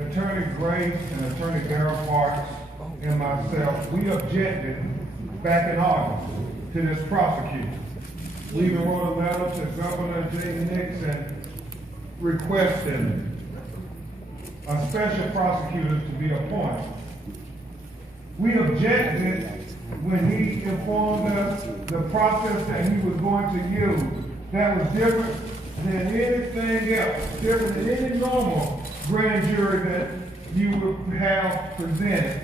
Attorney Grace and Attorney Darren Parks and myself, we objected back in August to this prosecutor. We even wrote a letter to Governor J. Nixon requesting a special prosecutor to be appointed. We objected when he informed us the process that he was going to use that was different than anything else, different than any normal grand jury that you would have presented.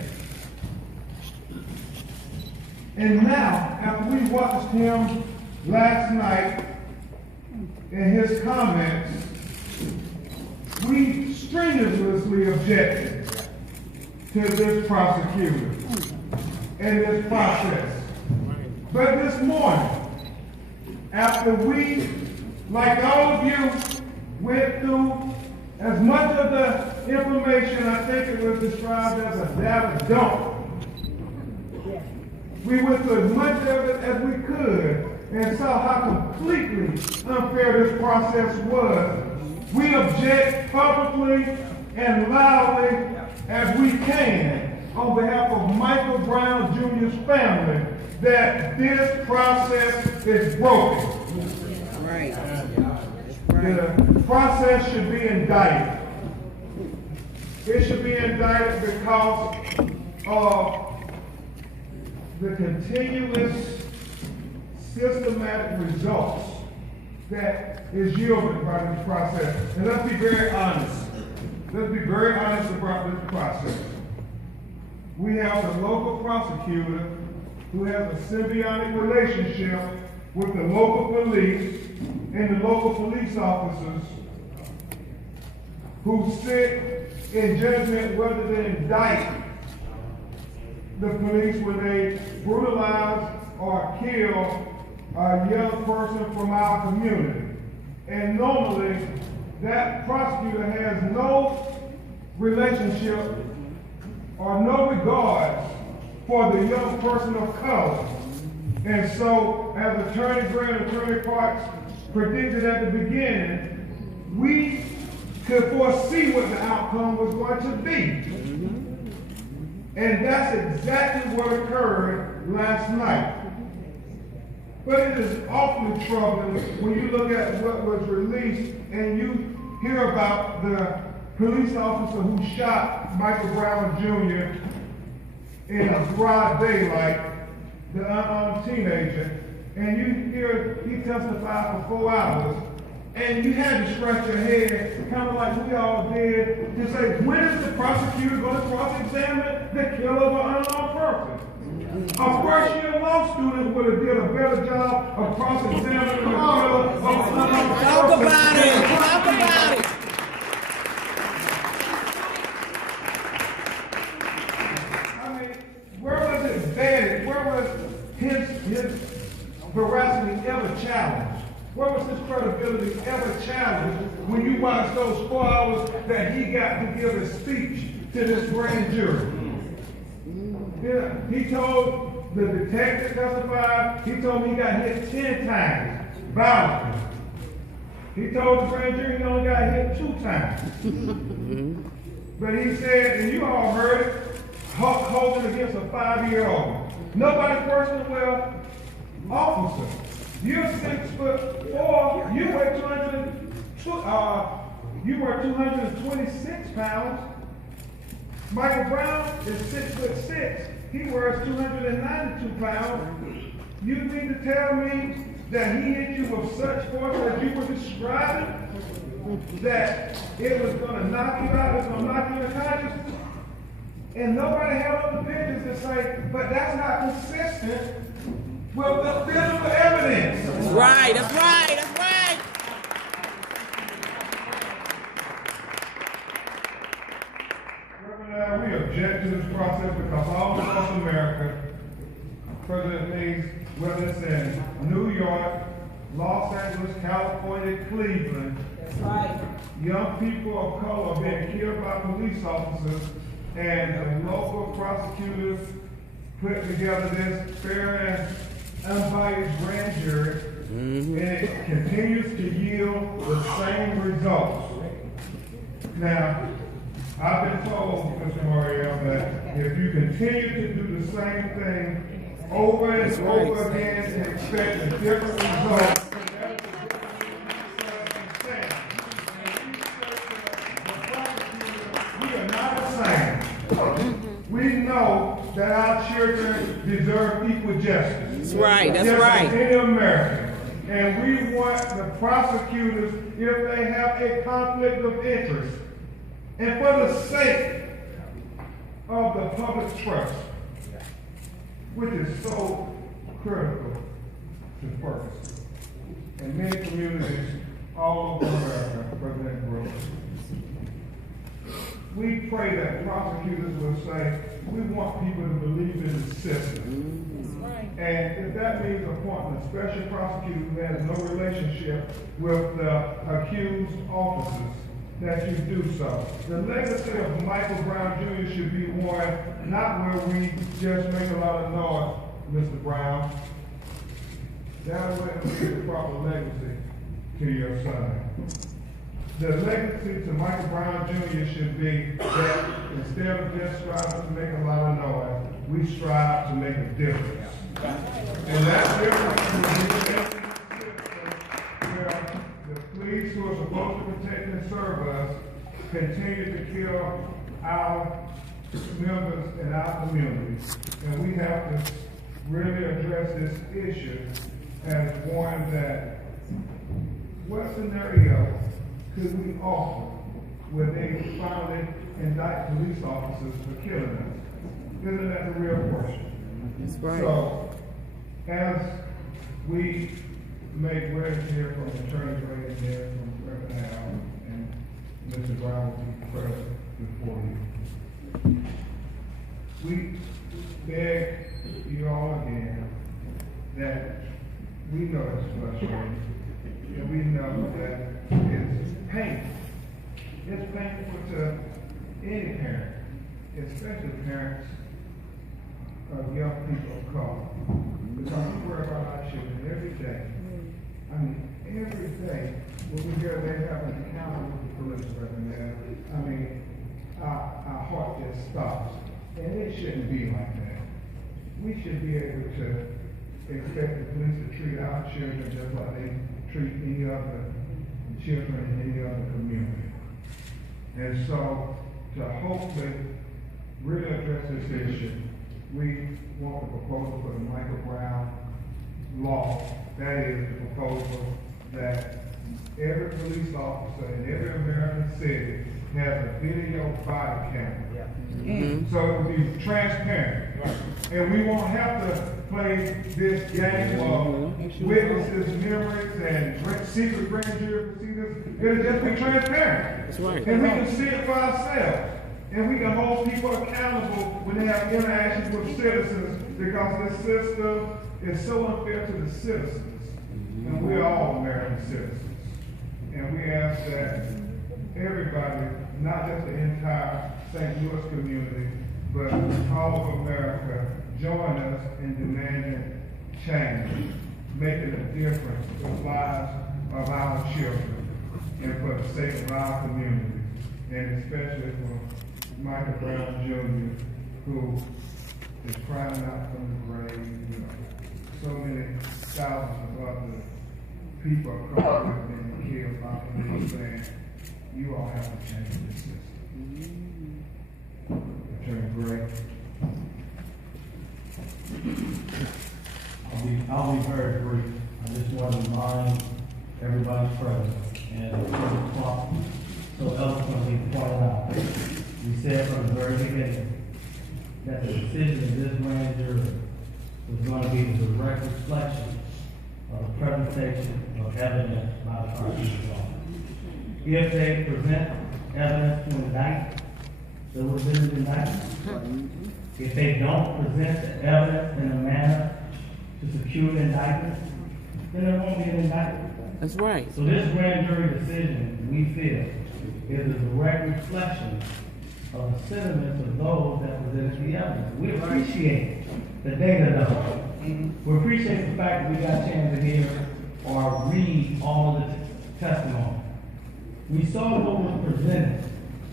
And now, after we watched him last night in his comments, we strenuously objected to this prosecutor and this process. But this morning, after we, like all of you, went through as much of the information, I think it was described as a data dump. We went through as much of it as we could and saw how completely unfair this process was. We object publicly and loudly as we can on behalf of Michael Brown Jr.'s family that this process is broken. Right. The process should be indicted. It should be indicted because of the continuous systematic results that is yielded by this process. And let's be very honest. Let's be very honest about this process. We have the local prosecutor who has a symbiotic relationship with the local police and the local police officers who sit in judgment whether to indict the police when they brutalize or kill a young person from our community. And normally, that prosecutor has no relationship or no regard for the young person of color. And so, as Attorney Gray and Attorney Parks predicted at the beginning, we could foresee what the outcome was going to be. And that's exactly what occurred last night. But it is awfully troubling when you look at what was released and you hear about the police officer who shot Michael Brown Jr. in broad daylight, the unarmed teenager, and you hear he testified for 4 hours, and you had to scratch your head, kind of like we all did, to say, when is the prosecutor going to cross-examine the killer of an unarmed person? A first-year law student would have did a better job of cross-examining the killer of an unarmed person. Talk about it. Talk about it. I mean, where was it vetted? Where was his veracity ever challenged? Where was his credibility ever challenged when you watch those 4 hours that he got to give a speech to this grand jury? Yeah, he told the detective testified, he told me he got hit 10 times, violently. He told the grand jury he only got hit 2 times. But he said, and you all heard it, holding against a 5-year-old. Nobody questioned, well, officer, you're 6'4", you weigh 226 pounds. Michael Brown is 6'6". He wears 292 pounds. You mean to tell me that he hit you with such force as you were describing, that it was going to knock you out, it was going to knock you unconscious? And nobody held up the pictures to say, but that's not consistent with the physical evidence. That's right, that's right, that's right. Reverend, we object to this process because all across America, President Hayes, whether it's in New York, Los Angeles, California, Cleveland, That's right. young people of color are being killed by police officers, and the local prosecutors put together this fair and unbiased grand jury, and it continues to yield the same results. Now, I've been told, Mr. Moriel, that if you continue to do the same thing over and over again and expect a different result, we are not the same. We know that our children deserve equal justice. That's right, that's just right. as any American. And we want the prosecutors, if they have a conflict of interest, and for the sake of the public trust, which is so critical to Ferguson and many communities all over America, President Brooks, we pray that prosecutors will say, we want people to believe in the system. And if that means appointing a special prosecutor who has no relationship with the accused officers, that you do so. The legacy of Michael Brown Jr. should be one, not where we just make a lot of noise, Mr. Brown. That wouldn't be the proper legacy to your son. The legacy to Michael Brown Jr. should be that instead of just striving to make a lot of noise, we strive to make a difference. And that difference where the police who are supposed to protect and serve us continue to kill our members in our communities. And we have to really address this issue as one that, what scenario could we offer where they finally indict police officers for killing us? Isn't that the real question? That's right. So, as we make way here from Attorney Ray here, from Reverend Al, and Mr. Brown will be present before you, we beg you all again that we know it's frustrating, and we know that it's painful. It's painful to any parent, especially parents of young people of color, because we worry about our children every day. I mean, every day when we hear they have an encounter with the police representative, I mean, our heart just stops. And it shouldn't be like that. We should be able to expect the police to treat our children just like they treat any other children in any other community. And so, to hopefully really address this issue, we want the proposal for the Michael Brown law. That is the proposal that every police officer in every American city has a video body camera. So it will be transparent. And we won't have to play this game of witnesses' memories and secret grand jury procedures. It'll just be transparent. That's right. And we can see it for ourselves. And we can hold people accountable when they have interactions with citizens, because this system is so unfair to the citizens. And we're all American citizens. And we ask that everybody, not just the entire St. Louis community, but all of America, join us in demanding change, making a difference in the lives of our children and for the sake of our community, and especially for Michael Brown Jr., who is crying out from the grave. You know, so many thousands of other people of color have been killed by police, saying, you all have to change this system. Attorney Gray. I'll be very brief. I just want to remind everybody's present and so eloquently pointed out. We said from the very beginning that the decision of this grand jury was going to be the direct reflection of the presentation of evidence by the prosecutor's office. If they present evidence to indict, there would have been an indictment. If they don't present the evidence in a manner to secure an indictment, then there won't be an indictment. That's right. So this grand jury decision, we feel, is a direct reflection of the sentiments of those that presented the evidence. We appreciate the data though. We appreciate the fact that we got a chance to hear or read all of the testimony. We saw what was presented,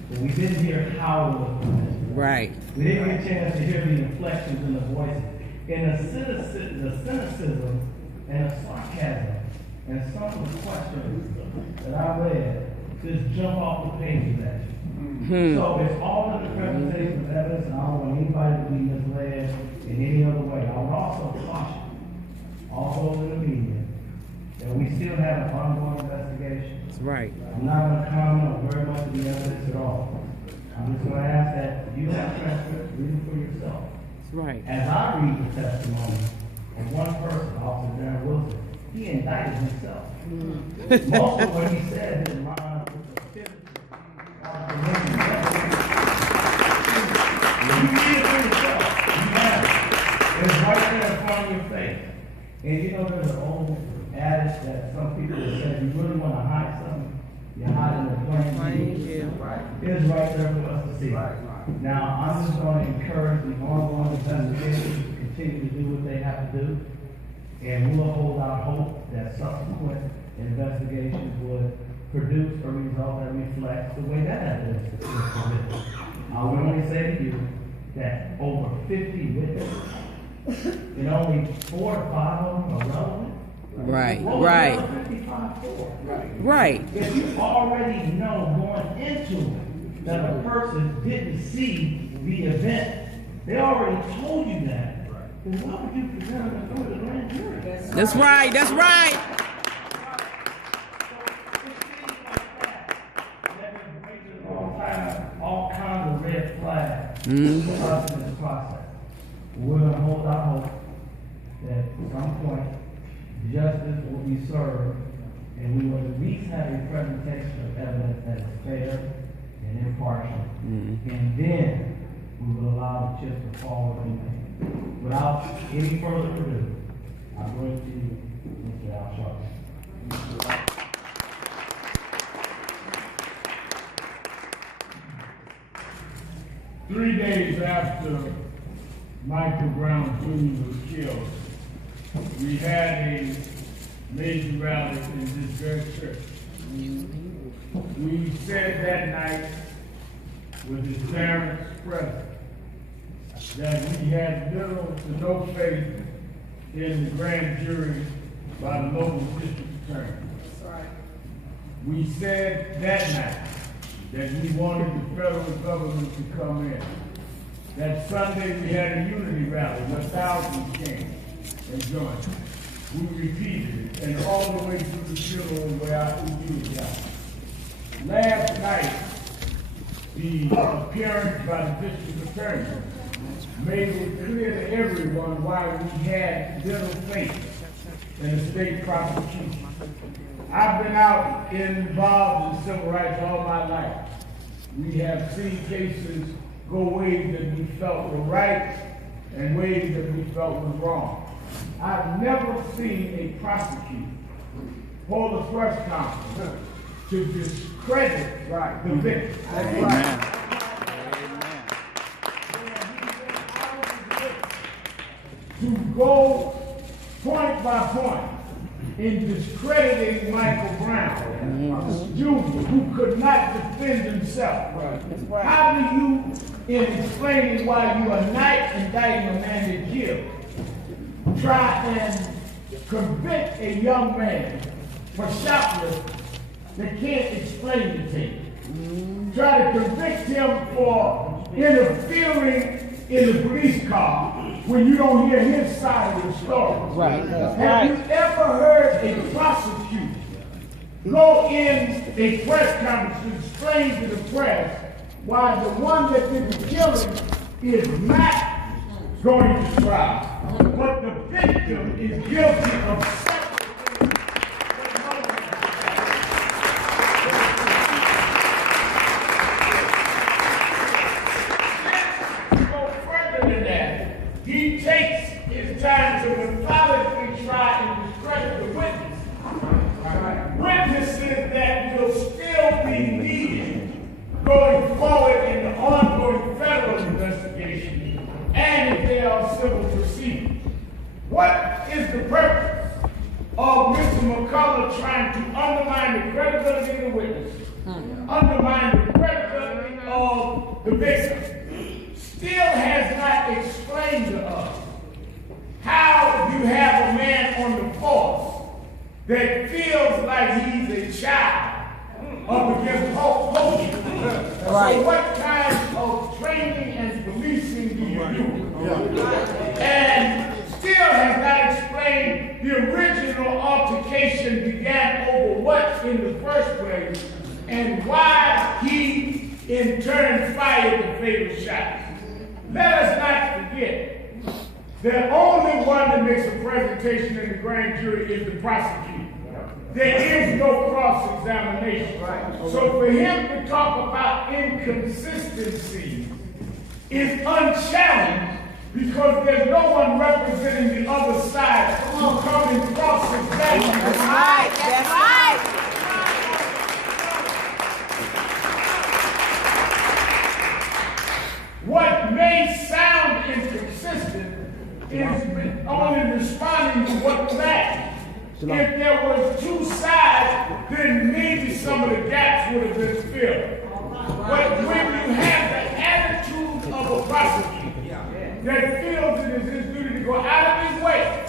but we didn't hear how it was presented. Right. We didn't get a chance to hear the inflections in the voices. And the cynicism and the sarcasm and some of the questions that I read just jump off the pages at you. So it's all in the presentation of evidence, and I don't want anybody to be misled in any other way. I would also caution all those in the media that we still have an ongoing investigation. That's right. I'm not going to comment on very much of the evidence at all. I'm just going to ask that you have transcripts, read them for yourself. That's right. As I read the testimony of one person, Officer Darren Wilson, he indicted himself. Most of what he said is in line with the physical argument. You read it for yourself. You have it. It's right there in front of your face. And you know, there's an old adage that some people have said, you really want to hide something, you hide it in the plain view. Right. It's right there for us to see. Now, I'm just going to encourage the ongoing investigators to continue to do what they have to do. And we'll hold out hope that subsequent investigations would produce a result that reflects the way that evidence is presented. I would only say to you that over 50 witnesses, and only 4 or 5 of them are relevant. Right. Well, Right. 55 for. Right. If you already know going into it that a person didn't see the event, they already told you that. Then why would you present them in front of the grand jury? That's right. That's right. All kinds of red flags for us in this process. We're going to hold our hope that at some point justice will be served, and we will at least have a presentation of evidence that is fair and impartial. And then we will allow the chips to fall where they may. Without any further ado, I'm going to Mr. Al Sharpton. 3 days after Michael Brown Jr. was killed, we had a major rally in this very church. We said that night, with his parents present, that we had little to no faith in the grand jury by the local district attorney. We said that night that we wanted the federal government to come in. That Sunday we had a unity rally where thousands came and joined. We repeated it, and all the way through the funeral where we used that. Last night, the appearance by the district attorney made it clear to everyone why we had little faith in the state prosecution. I've been out involved in civil rights all my life. We have seen cases go ways that we felt were right and ways that we felt were wrong. I've never seen a prosecutor hold a press conference to discredit the victim. Amen. To go point by point in discrediting Michael Brown Jr., who could not defend himself. How do you, in explaining why you are not indicting a man that killed, try and convict a young man for shoplifting that can't explain it to you? Try to convict him for interfering in the police car when you don't hear his side of the story. Right. Have you ever heard a prosecutor go in a press conference to explain to the press why the one that did the killing is not going to trial, but the victim is guilty of several things? He takes his time to methodically try and discredit the witness. Witnesses that will still be needed going forward in the ongoing federal investigation and if they are civil proceedings. What is the purpose of Mr. McCullough trying to undermine the credibility of the witness, undermine the credibility victim, still has not explained to us how you have a man on the force that feels like he's a child up against poaching. So what kind of training and policing do you do? And still has not explained the original altercation began over what in the first place and why he in turn fired the fatal shots. Let us not forget the only one that makes a presentation in the grand jury is the prosecutor. There is no cross-examination. So for him to talk about inconsistency is unchallenged because there's no one representing the other side who come and cross-examine. That's right. That's right. What may sound inconsistent is only responding to what facts. If there was two sides, then maybe some of the gaps would have been filled. But when you have the attitude of a prosecutor that feels it is his duty to go out of his way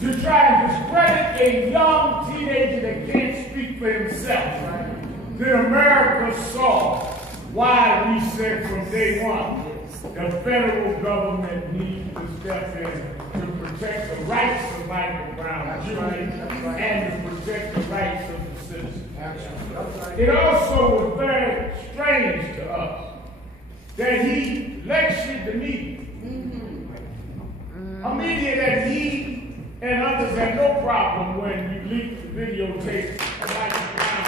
to try and discredit a young teenager that can't speak for himself, then America saw why we said from day one the federal government needs to step in to protect the rights of Michael Brown Jr. and to protect the rights of the citizens. It also was very strange to us that he lectured the media. A media that he and others had no problem when you leaked the videotape of Michael Brown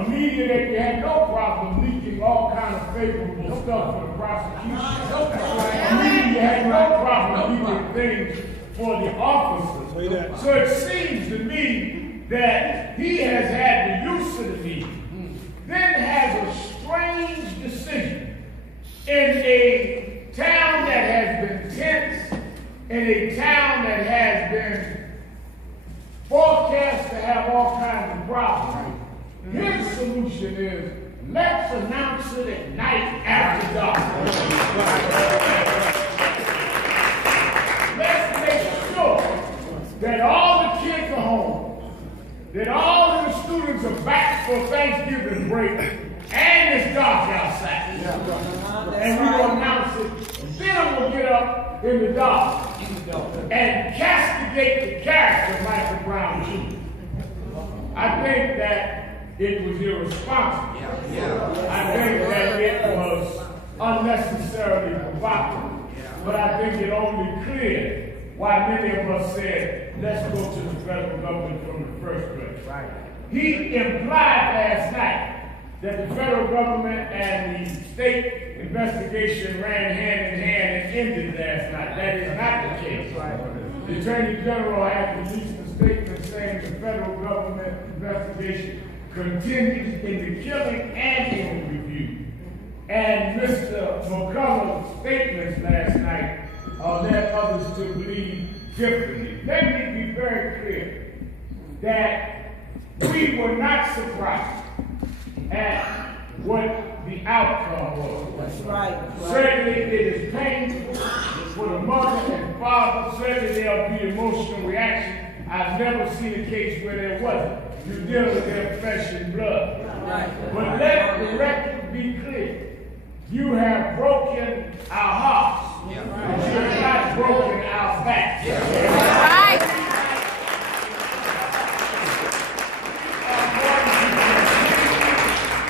a media that you had no problem leaking all kind of favorable stuff for the prosecution. A media you had no problem leaking things for the officers. So it seems to me that he has had the use of the media, then has a strange decision in a town that has been tense, in a town that has been forecast to have all kinds of problems. His solution is, let's announce it at night after dark. Let's make sure that all the kids are home, that all of the students are back for Thanksgiving break, and it's dark outside. And we will announce it, then we'll get up in the dark and castigate the character of Michael Brown Jr. I think that it was irresponsible. I think that it was unnecessarily provocative. But I think it only cleared why many of us said, let's go to the federal government from the first place. He implied last night that the federal government and the state investigation ran hand in hand and ended last night. That is not the case. The Attorney General had released a statement saying the federal government investigation continues in the killing and in the review. And Mr. McCullough's statements last night led others to believe differently. Let me be very clear that we were not surprised at what the outcome was. That's right. Certainly it is painful for the mother and father. Certainly there'll be emotional reaction. I've never seen a case where there wasn't. You deal with their flesh and blood. But let the record be clear. You have broken our hearts. But you have not broken our backs.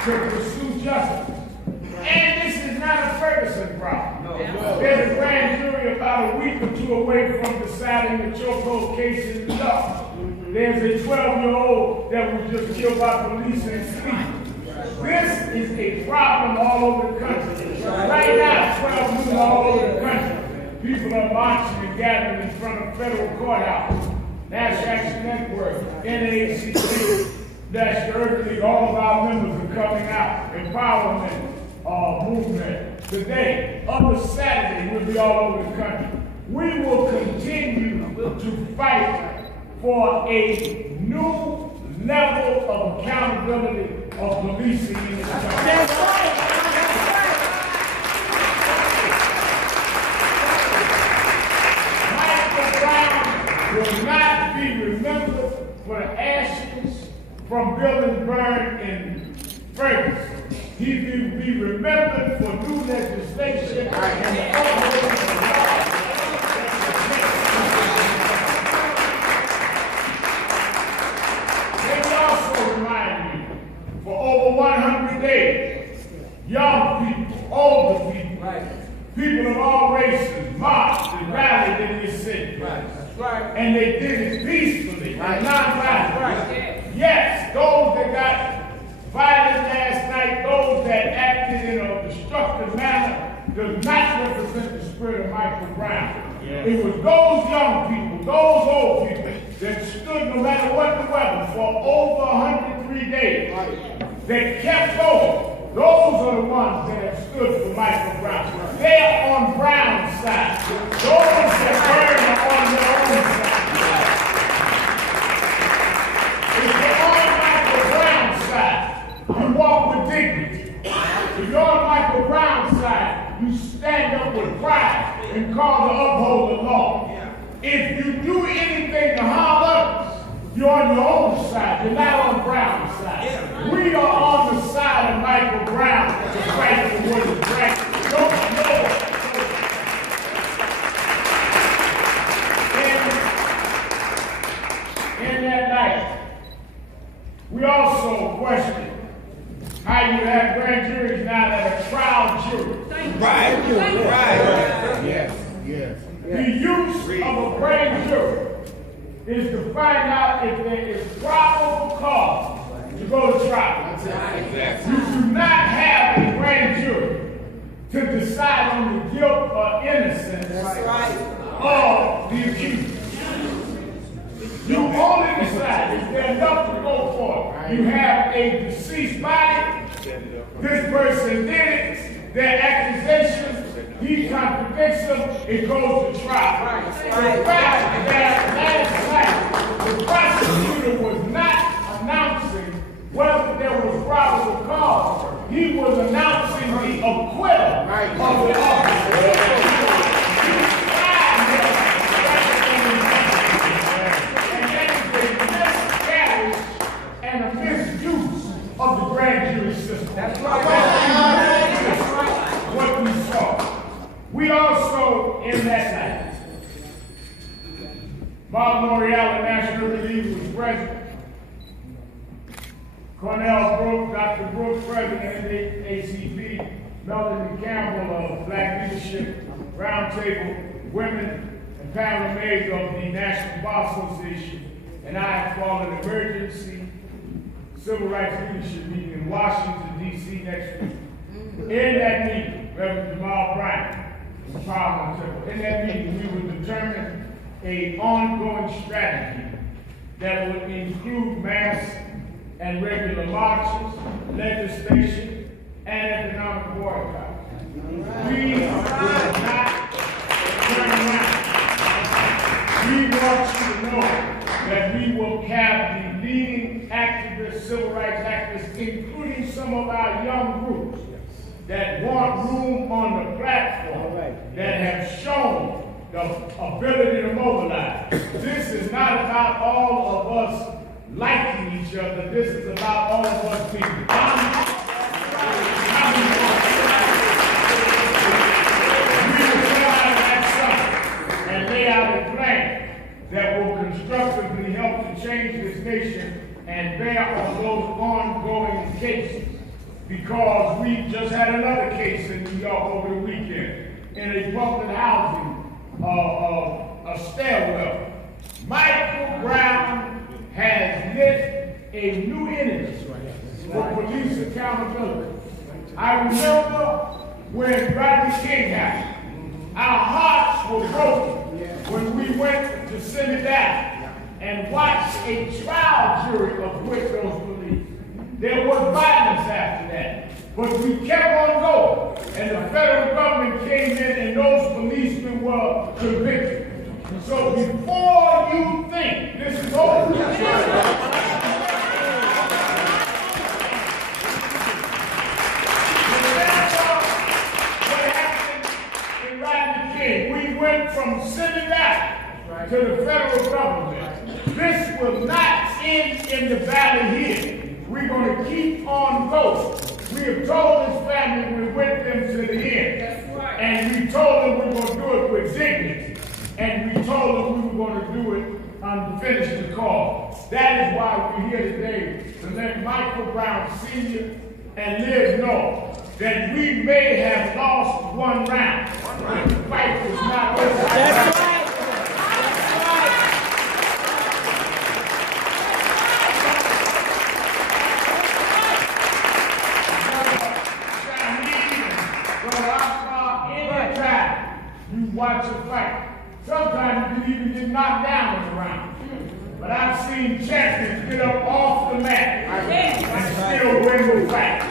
To pursue justice. And this is not a Ferguson problem. There's a grand jury about a week or two away from deciding the chokehold case in New York. There's a 12-year-old that was just killed by police in sleep. This is a problem all over the country. Right now, 12 youth all over the country. People are marching and gathering in front of federal courthouse. National Action Network, NAACP, National Urban League, all of our members are coming out. Empowerment movement. Today, on the Saturday, we'll be all over the country. We will continue to fight for a new level of accountability of policing in this country. That's right. Michael Brown will not be remembered for the ashes from buildings burned in Ferguson. He will be remembered for new legislation and the upholding of the law. Let me also remind you, for over 100 days, young people, older people, people of all races marched and rallied in this city. And they did it peacefully and non-violently. Yes, those that got violent last night, those that acted in a destructive manner, does not represent the spirit of Michael Brown. It was those young people, those old people that stood no matter what the weather for over 103 days, that kept going. Those are the ones that have stood for Michael Brown. They're on Brown's side. Those that burn are on their own side. If you're on Michael Brown's side, you walk with dignity. If you're on Michael Brown's side, you stand up with pride and call to uphold the law. If you do anything to harm others, you're on your own side. You're not on Brown's side. We are on the side of Michael Brown to fight for what is right. Don't know. In that night, we also question how you have grand juries now that are trial juries. Right. Yes. The use of a grand jury is to find out if there is probable cause to go to trial. You do not have a grand jury to decide on the guilt or innocence of the accused. You only decide if there's enough to go for. You have a deceased body. This person did it. Their accusations. He contradicts them. It goes to trial. The fact that last night the prosecutor was not announcing whether there was probable cause. He was announcing the acquittal of the officer. And a misuse of the grand jury system. That's what we saw. We also, in that night, Martin L'Oreal, National Relief, was present. Cornell Brooks, Dr. Brooks, president of the ACP, Melanie Campbell of Black Leadership Roundtable, women and panel members of the National Bar Association, and I called an emergency civil rights leadership meeting in Washington, D.C. next week. In that meeting, Reverend Jamal Bryant, in that meeting, we would determine an ongoing strategy that would include mass and regular marches, legislation, and economic boycott. We will not turn around. We want you to know that we will have the leading activists, civil rights activists, including some of our young groups that want room on the platform, that have shown the ability to mobilize. This is not about all of us liking each other. This is about all of us being and lay out a plan that will constructively help to change this nation and bear on those ongoing cases. Because we just had another case in New York over the weekend in a public housing, a stairwell. Michael Brown has lit a new energy for police accountability. I remember when Rodney King happened, our hearts were broken when we went to send it back and watched a trial jury acquit those police. There was violence after that, but we kept on going, and the federal government came in and those policemen were convicted. So before you think this is over, to the federal government, this will not end in the valley here. We're going to keep on going. We have told this family we're with them to the end. That's right. And we told them we're going to do it with dignity. And we told them we were going to do it to finish the call. That is why we're here today, to let Michael Brown Sr. and Liz know that we may have lost one round, but the fight is not over. That's right. You watch a fight. Sometimes you can even get knocked down in the round. But I've seen champions get up off the mat and still win the fight.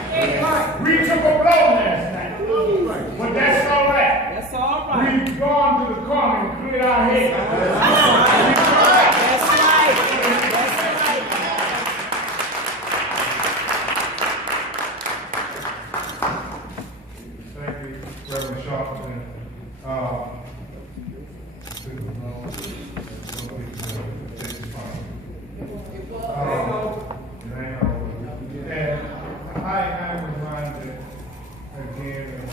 We took a blow last night, but that's all right. That's all right. We've gone to the corner and cleared our heads. That's right. Thank you, Reverend Sharpton. And I am reminded again of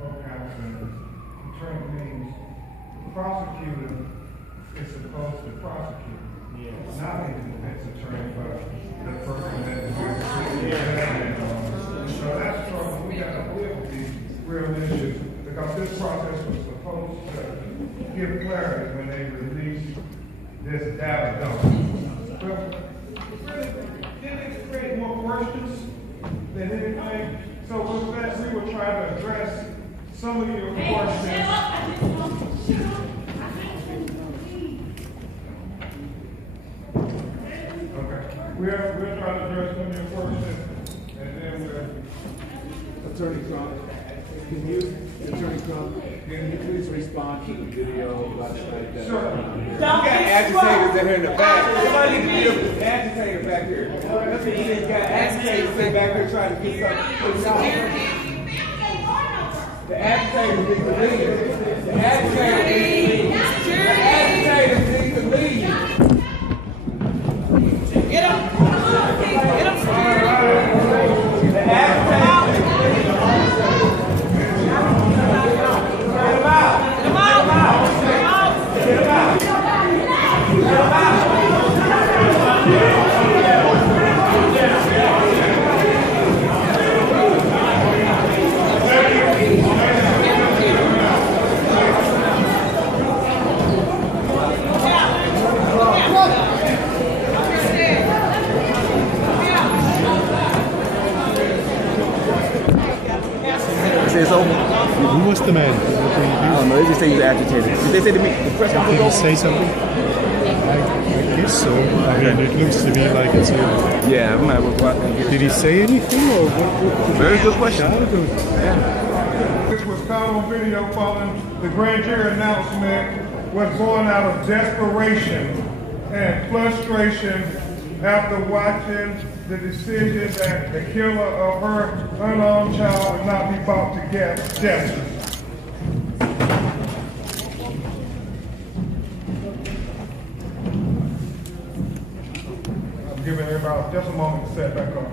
co-counsel attorney means prosecutor is supposed to prosecute. Yes. Not a defense attorney, but the person that is so that's trouble. We got to deal with these real issues because this process was supposed to give clarity when they released this data dump. Well, did it create more questions than anything? So with that, we will try to address some of your questions. Okay. We're trying to address some of your questions, and then we'll... Attorney Crump, can you please respond to the video last night? That, Sure. You got agitators in here in the back. Somebody need to be an agitator back here. You got agitators in back here trying to get something. The agitators need to leave. The agitators need to leave. The agitators need to leave. Get up. Get up. The agitators. It's over. Who was the man? I don't know. They just say he's agitated. Did they say to me the press conference? Did he say something? I guess so. I mean, it looks to me like it's over. Yeah, I'm not. Did he say anything or what? Very good question. Yeah. This was caught on video following the grand jury announcement was born out of desperation and frustration after watching the decision that the killer of her unarmed child would not be brought to justice. I'm giving everybody just a moment to set back up.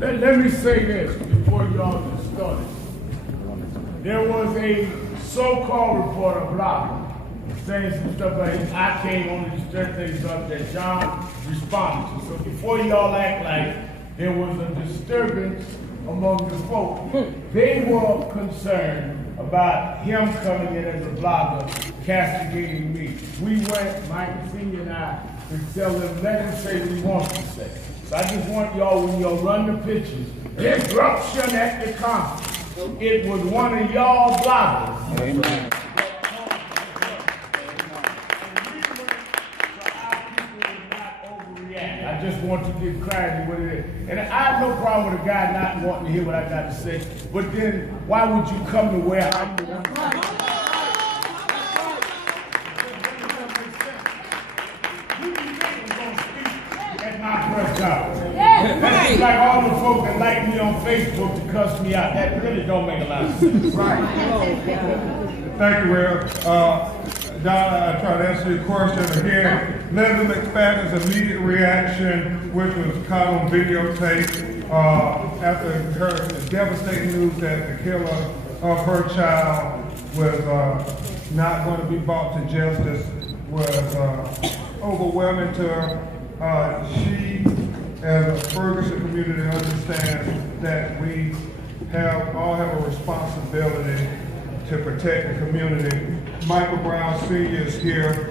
Let me say this before y'all get started. There was a so-called reporter, blogger, saying some stuff like this. I came on to stir things up that John responded to. So before y'all act like there was a disturbance among the folk, they were concerned about him coming in as a blogger, castigating me. We went, Michael Sr. and I, to tell them, let him say what he wants to say. So I just want y'all, when y'all run the pictures, disruption at the conference. It was one of y'all bloggers. Amen. I just want want to get clarity what it is. And I have no problem with a guy not wanting to hear what I got to say, but then why would you come to where I'm the one? At my press conference. That's just like all the folks that like me on Facebook to cuss me out. That really don't make a lot of sense. Right. Thank you, Will. Don, I try to answer your question again. Leslie McFadden's immediate reaction, which was caught on videotape after her devastating news that the killer of her child was not going to be brought to justice, was overwhelming to her. She, as a Ferguson community, understands that we all have a responsibility to protect the community. Michael Brown Sr. is here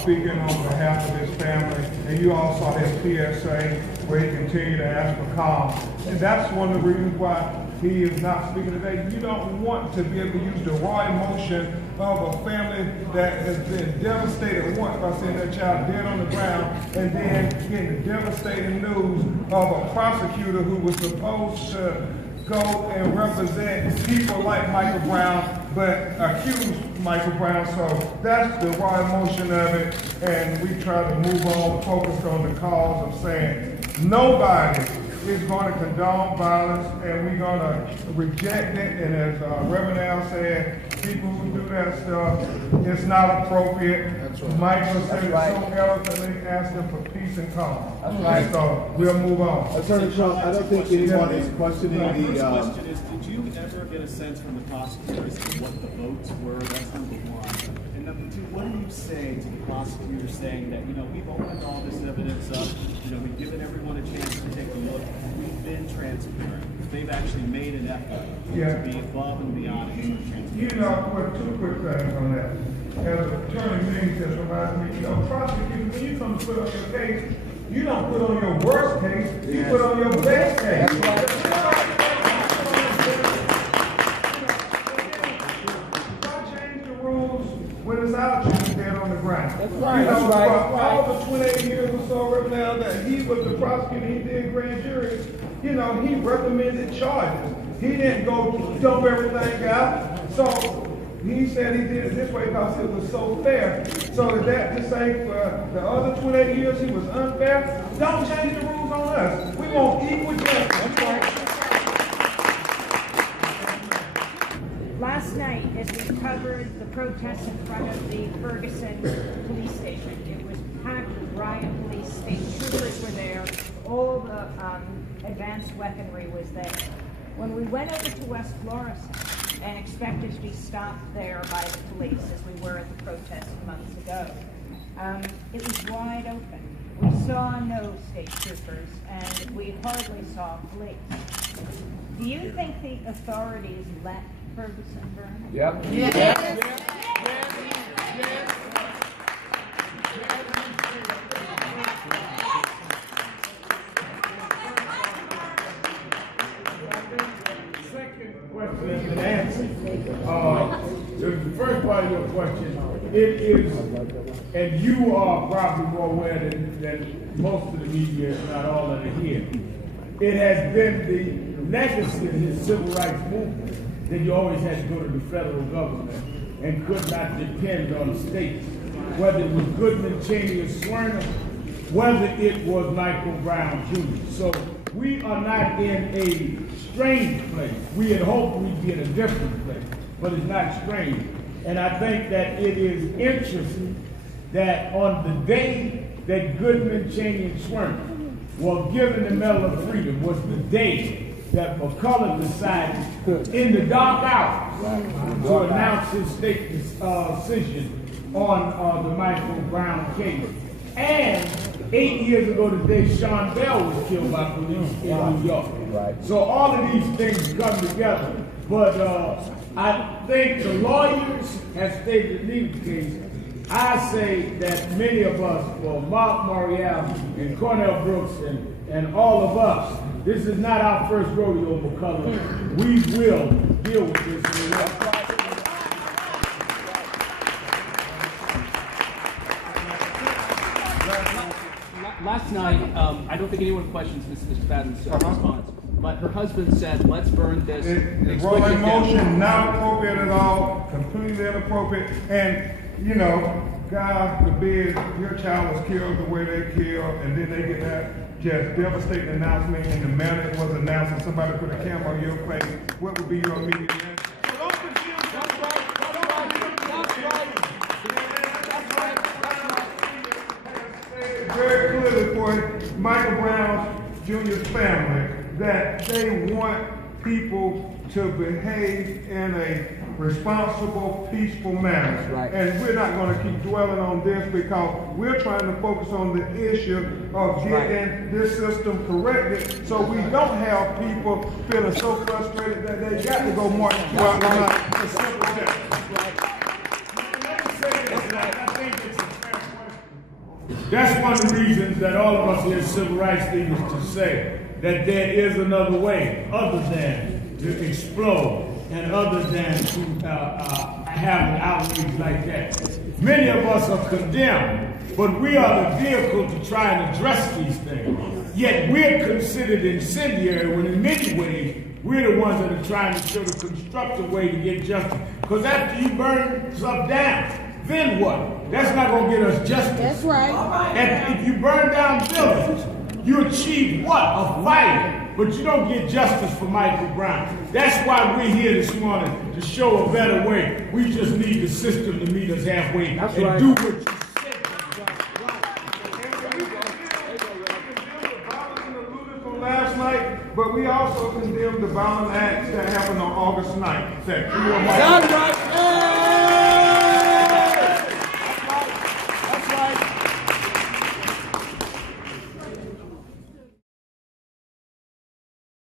speaking on behalf of his family, and you all saw his PSA where he continued to ask for calm. And that's one of the reasons why he is not speaking today. You don't want to be able to use the raw emotion of a family that has been devastated once by seeing their child dead on the ground, and then getting the devastating news of a prosecutor who was supposed to go and represent people like Michael Brown, but accused Michael Brown. So that's the raw emotion of it, and we try to move on, focused on the cause of saying nobody is going to condone violence, and we're going to reject it. And as Reverend Al said, people who do that stuff, it's not appropriate. That's right. Michael said it so eloquently, asking for peace and calm. That's right. So we'll move on. Attorney Trump, I don't think anyone is questioning My the. first question is, did you ever get a sense from the prosecutors of what the votes were? That's number one. And number two, what do you say to the prosecutors saying that, we've opened all this evidence up, we've given everyone a chance to take a look, we've been transparent. They've actually made an effort to be above and beyond in transparency. Two quick things on that. As Attorney Means just reminded me, prosecutors, when you come to put on your case, you don't put on your worst case, you put on your best case. When it's out, you're dead on the ground. That's right. That's right. All the 28 years or so right now that he was the prosecutor, he did grand jury, he recommended charges. He didn't go dump everything out. So he said he did it this way because it was so fair. So is that to say for the other 28 years he was unfair? Don't change the rules on us. We want equal justice. That's right. Last night, as we covered the protests in front of the Ferguson police station, it was packed with riot police, state troopers were there, all the advanced weaponry was there. When we went over to West Florissant and expected to be stopped there by the police, as we were at the protest months ago, it was wide open. We saw no state troopers, and we hardly saw police. Do you think the authorities let Ferguson burn? Yep. Yes. Second question has been answered. The first part of your question, it is, and you are probably more aware than most of the media, if not all that are here. It has been the legacy of his civil rights movement that you always had to go to the federal government and could not depend on the states, whether it was Goodman, Cheney, or Swerner, whether it was Michael Brown Jr. So we are not in a strange place. We had hoped we'd be in a different place, but it's not strange. And I think that it is interesting that on the day that Goodman, Cheney, and Swerner were given the Medal of Freedom was the day that McCullough decided in the dark hours to announce his state decision on the Michael Brown case. And 8 years ago today, Sean Bell was killed by police in New York. So all of these things come together. But I think the lawyers have stated the legal case. I say that many of us, well, Mark Morial and Cornell Brooks and all of us, this is not our first rodeo, McCullough. We will deal with this. Last last night, I don't think anyone questions Mr. Fadden's response, but her husband said, let's burn this. It's rolling motion, not appropriate at all, completely inappropriate. And, you know, God forbid your child was killed the way they killed, and then they get that just devastating announcement in the manner it was announced, and somebody put a camera on your face. What would be your immediate answer? So don't confuse very clearly for Michael Brown Jr.'s family that they want people to behave in a responsible, peaceful manner. Right. And we're not going to keep dwelling on this because we're trying to focus on the issue of getting this system corrected so we don't have people feeling so frustrated that they got to go march throughout the night for simple justice. That's one of the reasons that all of us here civil rights leaders to say that there is another way other than to explode and other than to have an outrage like that. Many of us are condemned, but we are the vehicle to try and address these things. Yet we're considered incendiary when in many ways we're the ones that are trying to show the constructive way to get justice. Because after you burn stuff down, then what? That's not going to get us justice. That's right. And if you burn down buildings, you achieve what? A fight. But you don't get justice for Michael Brown. That's why we're here this morning, to show a better way. We just need the system to meet us halfway and do what you said. Last night, but we also condemned the violent acts that happened on August 9th. That